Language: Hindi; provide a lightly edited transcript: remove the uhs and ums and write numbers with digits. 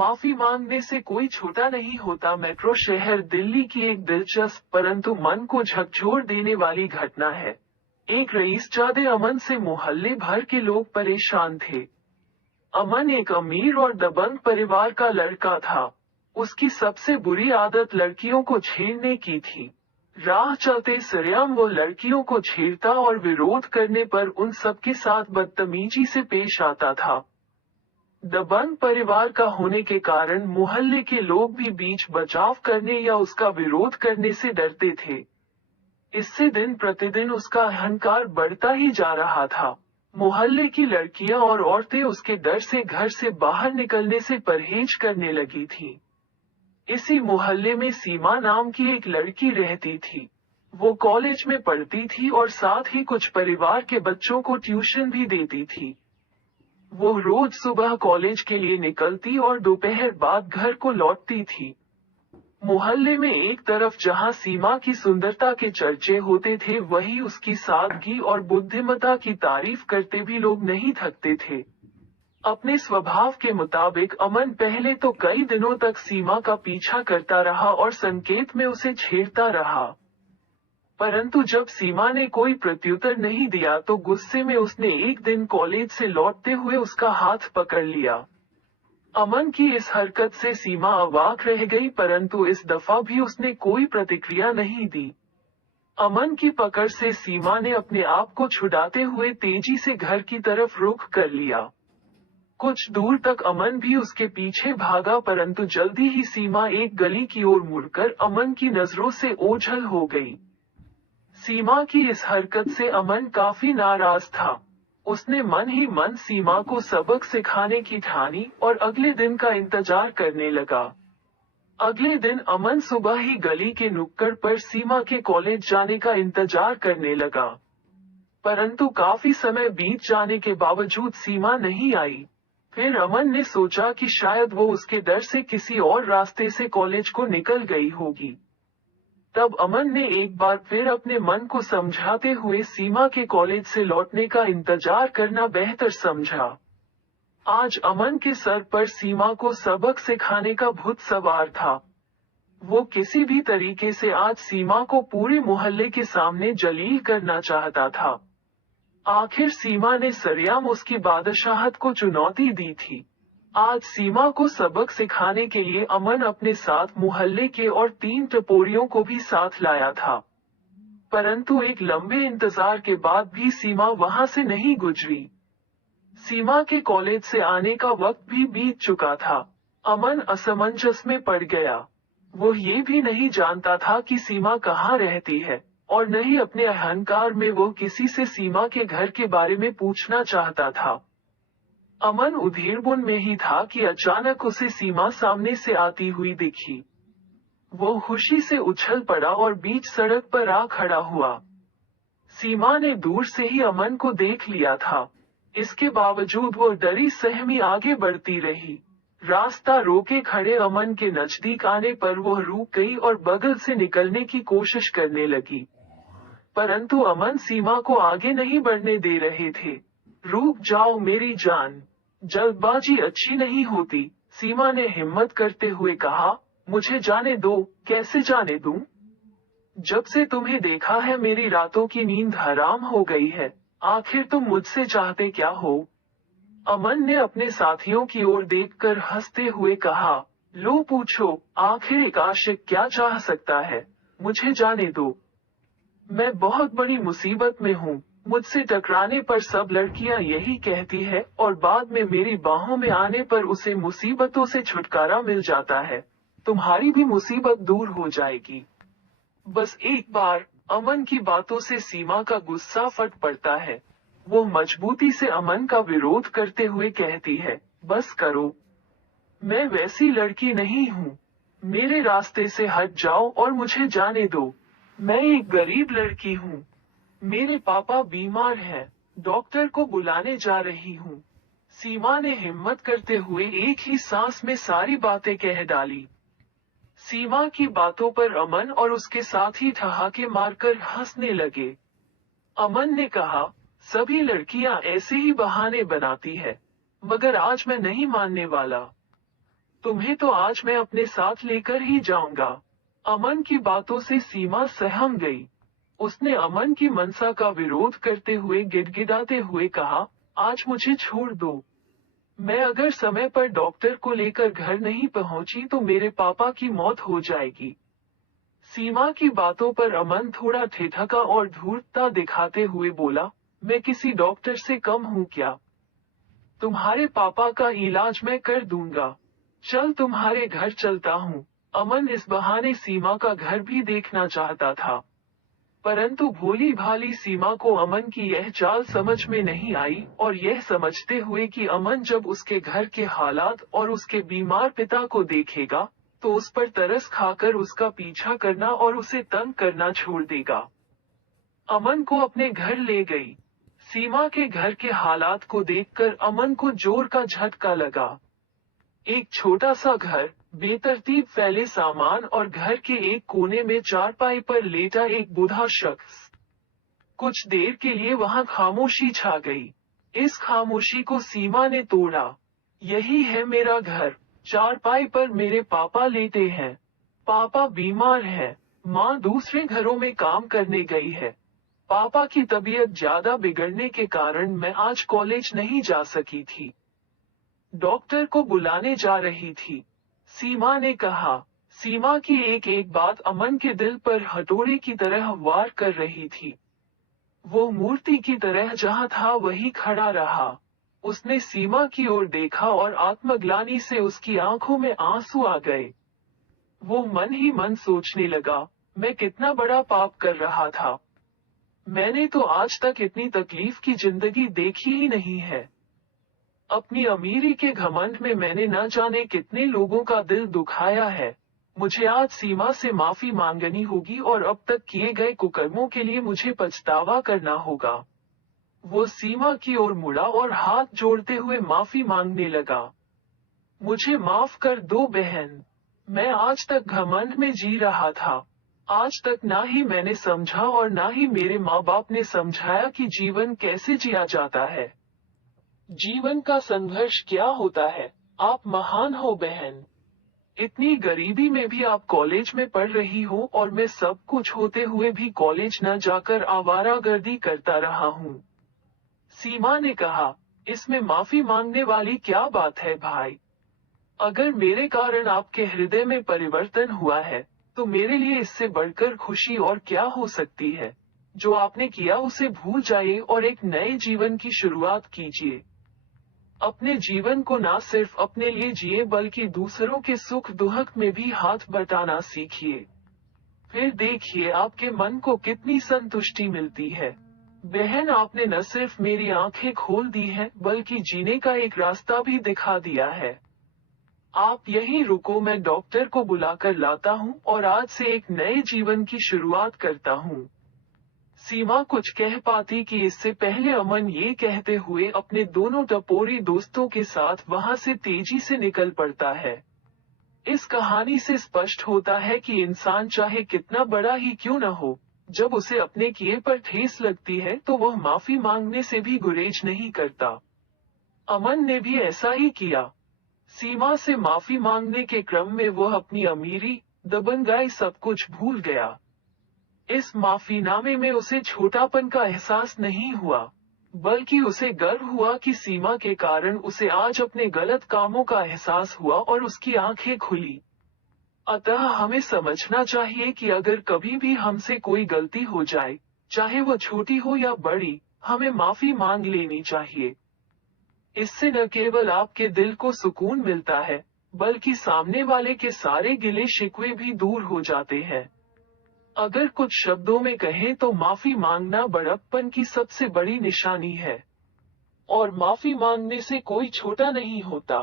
माफी मांगने से कोई छोटा नहीं होता। मेट्रो शहर दिल्ली की एक दिलचस्प परंतु मन को झकझोर देने वाली घटना है। एक रईसजादे अमन से मोहल्ले भर के लोग परेशान थे। अमन एक अमीर और दबंग परिवार का लड़का था। उसकी सबसे बुरी आदत लड़कियों को छेड़ने की थी। राह चलते सरेआम वो लड़कियों को छेड़ता और विरोध करने पर उन सबके साथ बदतमीजी से पेश आता था। दबंग परिवार का होने के कारण मोहल्ले के लोग भी बीच बचाव करने या उसका विरोध करने से डरते थे। इससे दिन प्रतिदिन उसका अहंकार बढ़ता ही जा रहा था। मोहल्ले की लड़कियां और औरतें उसके डर से घर से बाहर निकलने से परहेज करने लगी थीं। इसी मोहल्ले में सीमा नाम की एक लड़की रहती थी। वो कॉलेज में पढ़ती थी और साथ ही कुछ परिवार के बच्चों को ट्यूशन भी देती थी। वो रोज सुबह कॉलेज के लिए निकलती और दोपहर बाद घर को लौटती थी। मोहल्ले में एक तरफ जहां सीमा की सुंदरता के चर्चे होते थे, वहीं उसकी सादगी और बुद्धिमत्ता की तारीफ करते भी लोग नहीं थकते थे। अपने स्वभाव के मुताबिक अमन पहले तो कई दिनों तक सीमा का पीछा करता रहा और संकेत में उसे छेड़ता रहा। परंतु जब सीमा ने कोई प्रत्युत्तर नहीं दिया तो गुस्से में उसने एक दिन कॉलेज से लौटते हुए उसका हाथ पकड़ लिया। अमन की इस हरकत से सीमा अवाक रह गई, परंतु इस दफा भी उसने कोई प्रतिक्रिया नहीं दी। अमन की पकड़ से सीमा ने अपने आप को छुड़ाते हुए तेजी से घर की तरफ रुख कर लिया। कुछ दूर तक अमन भी उसके पीछे भागा, परंतु जल्दी ही सीमा एक गली की ओर मुड़कर अमन की नजरों से ओझल हो गई। सीमा की इस हरकत से अमन काफी नाराज था। उसने मन ही मन सीमा को सबक सिखाने की ठानी और अगले दिन का इंतजार करने लगा। अगले दिन अमन सुबह ही गली के नुक्कड़ पर सीमा के कॉलेज जाने का इंतजार करने लगा, परंतु काफी समय बीत जाने के बावजूद सीमा नहीं आई। फिर अमन ने सोचा कि शायद वो उसके डर से किसी और रास्ते से कॉलेज को निकल गई होगी। तब अमन ने एक बार फिर अपने मन को समझाते हुए सीमा के कॉलेज से लौटने का इंतजार करना बेहतर समझा। आज अमन के सर पर सीमा को सबक सिखाने का भूत सवार था। वो किसी भी तरीके से आज सीमा को पूरे मोहल्ले के सामने जलील करना चाहता था। आखिर सीमा ने सरेआम उसकी बादशाहत को चुनौती दी थी। आज सीमा को सबक सिखाने के लिए अमन अपने साथ मोहल्ले के और 3 टपोरियों को भी साथ लाया था, परंतु एक लंबे इंतजार के बाद भी सीमा वहां से नहीं गुजरी। सीमा के कॉलेज से आने का वक्त भी बीत चुका था। अमन असमंजस में पड़ गया। वो ये भी नहीं जानता था कि सीमा कहाँ रहती है, और न ही अपने अहंकार में वो किसी से सीमा के घर के बारे में पूछना चाहता था। अमन उधेड़बुन में ही था कि अचानक उसे सीमा सामने से आती हुई दिखी। वो खुशी से उछल पड़ा और बीच सड़क पर आ खड़ा हुआ। सीमा ने दूर से ही अमन को देख लिया था। इसके बावजूद वो डरी सहमी आगे बढ़ती रही। रास्ता रोके खड़े अमन के नजदीक आने पर वो रुक गई और बगल से निकलने की कोशिश करने लगी, परंतु अमन सीमा को आगे नहीं बढ़ने दे रहे थे। रुक जाओ मेरी जान, जल्दबाजी अच्छी नहीं होती, सीमा ने हिम्मत करते हुए कहा। मुझे जाने दो। कैसे जाने दूं? जब से तुम्हें देखा है मेरी रातों की नींद हराम हो गई है। आखिर तुम मुझसे चाहते क्या हो? अमन ने अपने साथियों की ओर देखकर हंसते हुए कहा, लो पूछो, आखिर एक आशिक क्या चाह सकता है? मुझे जाने दो। मैं बहुत बड़ी मुसीबत में हूँ। मुझसे टकराने पर सब लड़कियां यही कहती है और बाद में मेरी बाहों में आने पर उसे मुसीबतों से छुटकारा मिल जाता है। तुम्हारी भी मुसीबत दूर हो जाएगी। बस एक बार। अमन की बातों से सीमा का गुस्सा फट पड़ता है। वो मजबूती से अमन का विरोध करते हुए कहती है, बस करो, मैं वैसी लड़की नहीं हूँ। मेरे रास्ते से हट जाओ और मुझे जाने दो। मैं एक गरीब लड़की हूँ। मेरे पापा बीमार हैं, डॉक्टर को बुलाने जा रही हूँ। सीमा ने हिम्मत करते हुए एक ही सांस में सारी बातें कह डाली। सीमा की बातों पर अमन और उसके साथी ठहाके मारकर हंसने लगे। अमन ने कहा, सभी लड़कियां ऐसे ही बहाने बनाती है, मगर आज मैं नहीं मानने वाला। तुम्हें तो आज मैं अपने साथ लेकर ही जाऊंगा। अमन की बातों से सीमा सहम गई। उसने अमन की मनसा का विरोध करते हुए गिड़गिड़ाते हुए कहा, आज मुझे छोड़ दो। मैं अगर समय पर डॉक्टर को लेकर घर नहीं पहुंची तो मेरे पापा की मौत हो जाएगी। सीमा की बातों पर अमन थोड़ा ठिठका और धूर्तता दिखाते हुए बोला, मैं किसी डॉक्टर से कम हूँ क्या? तुम्हारे पापा का इलाज मैं कर दूंगा। चल तुम्हारे घर चलता हूँ। अमन इस बहाने सीमा का घर भी देखना चाहता था, परंतु भोली भाली सीमा को अमन की यह चाल समझ में नहीं आई और यह समझते हुए कि अमन जब उसके घर के हालात और उसके बीमार पिता को देखेगा तो उस पर तरस खाकर उसका पीछा करना और उसे तंग करना छोड़ देगा, अमन को अपने घर ले गई। सीमा के घर के हालात को देखकर अमन को जोर का झटका लगा। एक छोटा सा घर, बेतरतीब फैले सामान और घर के एक कोने में चारपाई पर लेटा एक बूढ़ा शख्स। कुछ देर के लिए वहां खामोशी छा गई। इस खामोशी को सीमा ने तोड़ा। यही है मेरा घर। चारपाई पर मेरे पापा लेटे हैं। पापा बीमार है। माँ दूसरे घरों में काम करने गई है। पापा की तबीयत ज्यादा बिगड़ने के कारण मैं आज कॉलेज नहीं जा सकी थी। डॉक्टर को बुलाने जा रही थी, सीमा ने कहा। सीमा की एक एक बात अमन के दिल पर हथौड़े की तरह वार कर रही थी। वो मूर्ति की तरह जहां था वहीं खड़ा रहा। उसने सीमा की ओर देखा और आत्मग्लानि से उसकी आंखों में आंसू आ गए। वो मन ही मन सोचने लगा, मैं कितना बड़ा पाप कर रहा था। मैंने तो आज तक इतनी तकलीफ की जिंदगी देखी ही नहीं है। अपनी अमीरी के घमंड में मैंने न जाने कितने लोगों का दिल दुखाया है। मुझे आज सीमा से माफी मांगनी होगी और अब तक किए गए कुकर्मों के लिए मुझे पछतावा करना होगा। वो सीमा की ओर मुड़ा और हाथ जोड़ते हुए माफी मांगने लगा। मुझे माफ कर दो बहन। मैं आज तक घमंड में जी रहा था। आज तक ना ही मैंने समझा और ना ही मेरे माँ बाप ने समझाया कि जीवन कैसे जिया जाता है। जीवन का संघर्ष क्या होता है। आप महान हो बहन। इतनी गरीबी में भी आप कॉलेज में पढ़ रही हो और मैं सब कुछ होते हुए भी कॉलेज न जाकर आवारागर्दी करता रहा हूँ। सीमा ने कहा, इसमें माफी मांगने वाली क्या बात है भाई? अगर मेरे कारण आपके हृदय में परिवर्तन हुआ है तो मेरे लिए इससे बढ़कर खुशी और क्या हो सकती है। जो आपने किया उसे भूल जाइए और एक नए जीवन की शुरुआत कीजिए। अपने जीवन को ना सिर्फ अपने लिए जिए बल्कि दूसरों के सुख दुख में भी हाथ बटाना सीखिए। फिर देखिए आपके मन को कितनी संतुष्टि मिलती है। बहन, आपने न सिर्फ मेरी आंखें खोल दी हैं बल्कि जीने का एक रास्ता भी दिखा दिया है। आप यहीं रुको, मैं डॉक्टर को बुलाकर लाता हूँ और आज से एक नए जीवन की शुरुआत करता हूँ। सीमा कुछ कह पाती कि इससे पहले अमन ये कहते हुए अपने दोनों टपोरी दोस्तों के साथ वहां से तेजी से निकल पड़ता है। इस कहानी से स्पष्ट होता है कि इंसान चाहे कितना बड़ा ही क्यों न हो, जब उसे अपने किए पर ठेस लगती है तो वह माफी मांगने से भी गुरेज नहीं करता। अमन ने भी ऐसा ही किया। सीमा से माफी मांगने के क्रम में वह अपनी अमीरी, दबंगाई सब कुछ भूल गया। इस माफीनामे में उसे छोटापन का एहसास नहीं हुआ, बल्कि उसे गर्व हुआ कि सीमा के कारण उसे आज अपने गलत कामों का एहसास हुआ और उसकी आंखें खुली। अतः हमें समझना चाहिए कि अगर कभी भी हमसे कोई गलती हो जाए, चाहे वो छोटी हो या बड़ी, हमें माफी मांग लेनी चाहिए। इससे न केवल आपके दिल को सुकून मिलता है, बल्कि सामने वाले के सारे गिले शिकवे भी दूर हो जाते हैं। अगर कुछ शब्दों में कहें तो माफी मांगना बड़प्पन की सबसे बड़ी निशानी है और माफी मांगने से कोई छोटा नहीं होता।